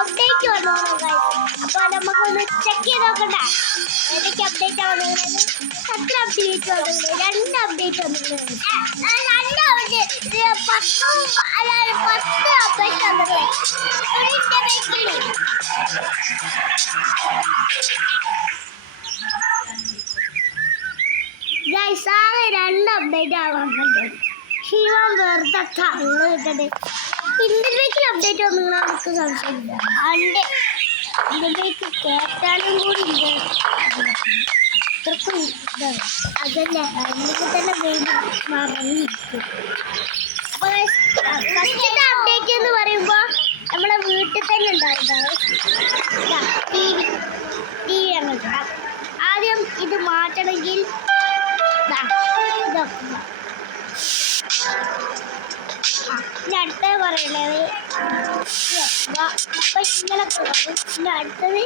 Update വന്നു അപ്പോൾ നമുക്കൊന്ന് ചെക്ക് ചെയ്ത് നോക്കണ്ട ഏതൊക്കെ അപ്ഡേറ്റ് വന്നിരുന്നത്. എത്ര അപ്ഡേറ്റ് വന്നിട്ടുണ്ട്? 2 അപ്ഡേറ്റ് വന്നിട്ടുണ്ട്. 2 അപ്ഡേറ്റ് 10 അപ്ഡേറ്റ് വന്നിട്ടുണ്ട്. ഗൈസ് ആകെ 2 അപ്ഡേറ്റ് ആവാറുണ്ട്. ശിവം വെറുതെ കള്ള് കിട്ടത്. ഇന്റർവ്യൂക്കിൽ അപ്ഡേറ്റ് വന്നു നമുക്ക് സംശയമില്ല. അണ്ട് ഇന്റർവ്യൂക്ക് കേട്ടാലും കൂടി ഉണ്ട്. ഇത്രക്കും ഇതാണ് അതല്ലേ അതിനൊക്കെ തന്നെ വേണ്ടി മറന്നിരിക്കും. അപ്പോൾ ഫസ്റ്റത്തെ അപ്ഡേറ്റ് എന്ന് പറയുമ്പോൾ നമ്മളെ വീട്ടിൽ തന്നെ ഉണ്ടാവുന്നതാണ്. ടി വി അങ്ങോട്ട് ആദ്യം ഇത് മാറ്റണമെങ്കിൽ അടുത്തത് പറയണത് അപ്പം ഇങ്ങനൊക്കെ വരും. പിന്നെ അടുത്തത്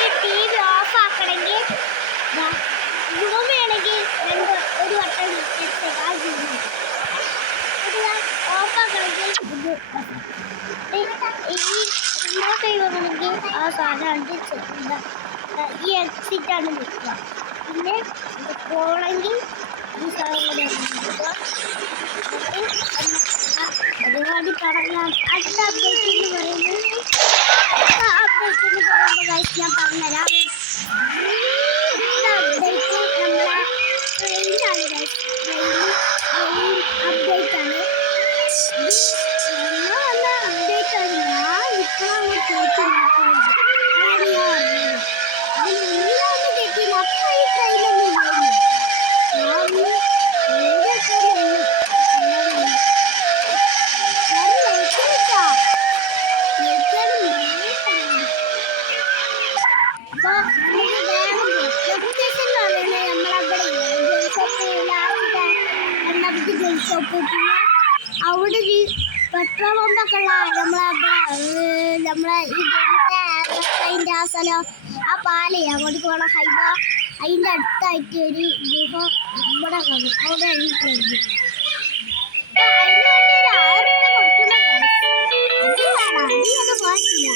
ഈ ടി വി ഓഫ് ആക്കണമെങ്കിൽ റൂം വേണമെങ്കിൽ ഒരു വട്ടം ഓഫ് ആക്കണമെങ്കിൽ ഈ ഇങ്ങോട്ട് വരണമെങ്കിൽ ആ സാധനം ഈ എക്സിറ്റാണ് നിൽക്കുക. പിന്നെ പോണെങ്കിൽ ഈ സാധനം പരിപാടി തുടങ്ങാൻ. അടുത്ത അപ്ഡേറ്റ് എന്ന് പറയുന്നത് ഞാൻ പറഞ്ഞുതരാം. അപ്ഡേറ്റ് നമ്മളെ ട്രെയിനാണ്. അപ്ഡേറ്റ് ആണ് അപ്ഡേറ്റ് ആണ്. ഞാൻ ഇപ്പോഴാണ് കേൾക്കുന്നത്. അതാണ് ഞാൻ പറഞ്ഞത്. അത് മുന്നിലൊന്നും കേട്ടില്ല. അപ്പം ഈ ട്രെയിനൊന്നും അവിടെ പെട്രോൾ പമ്പൊക്കെ ഉള്ള നമ്മളെ ഈ ട്രെയിൻ്റെ ആ സ്ഥലം ആ പാലേ അങ്ങോട്ട് പോകണം ഹൈവ അതിൻ്റെ അടുത്തായിട്ട് ഒരു ഗുഹ ഇവിടെ കാണും. അവിടെയാണ് ഈ ട്രെയിൻ. അതിന് വേണ്ടി ഒരു 6 രൂപ കൊടുക്കണം. അത് പോയിട്ടില്ല.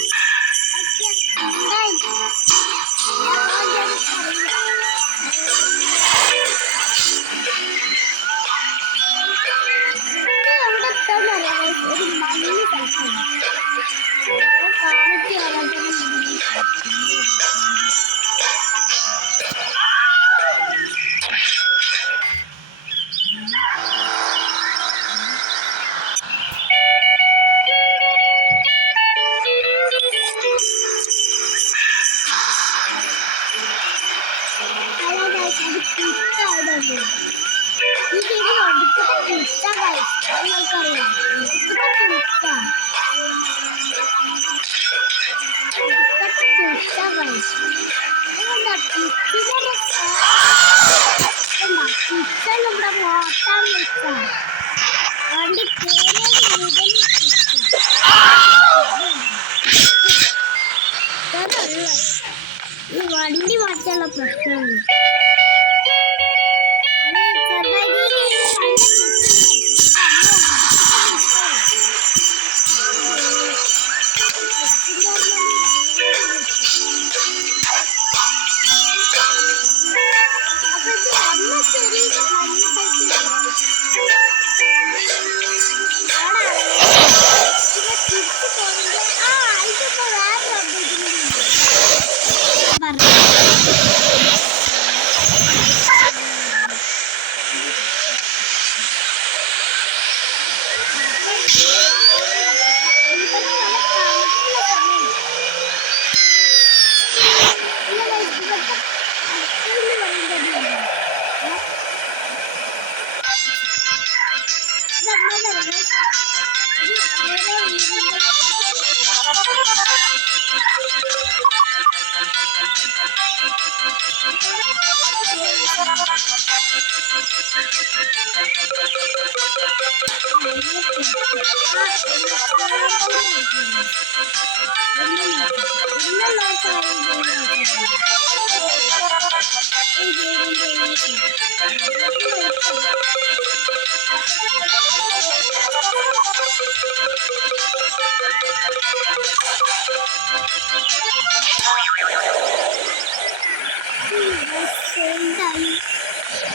ഒരു മഞ്ഞ് കളിക്കുന്നു കാണിച്ചു. ഈ വണ്ടി മാറ്റാനുള്ള പ്രശ്നമാണ്.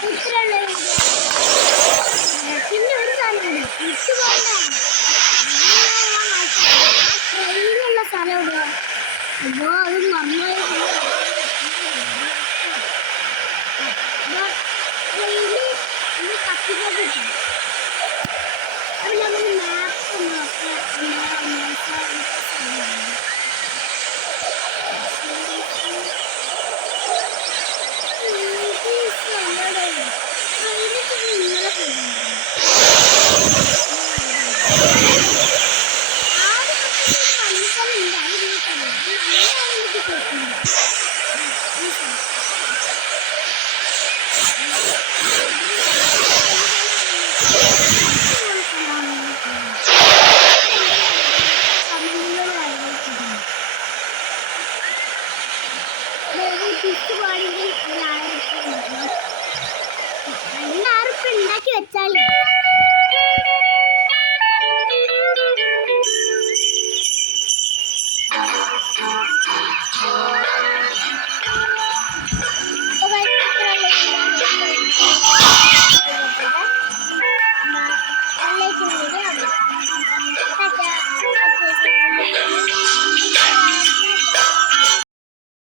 ഇത്രയുള്ള പിന്നെ ഒരു സ്ഥലമുണ്ട് ഇട്ട് ട്രെയിനുള്ള സ്ഥലം ഇവിടെ അപ്പോ അത് നന്നായി ട്രെയിന് കത്തിക്കാൻ കിട്ടും അപ്പൊ നമുക്ക് മാപ്പ് ഉണ്ടാക്കി വെച്ചാൽ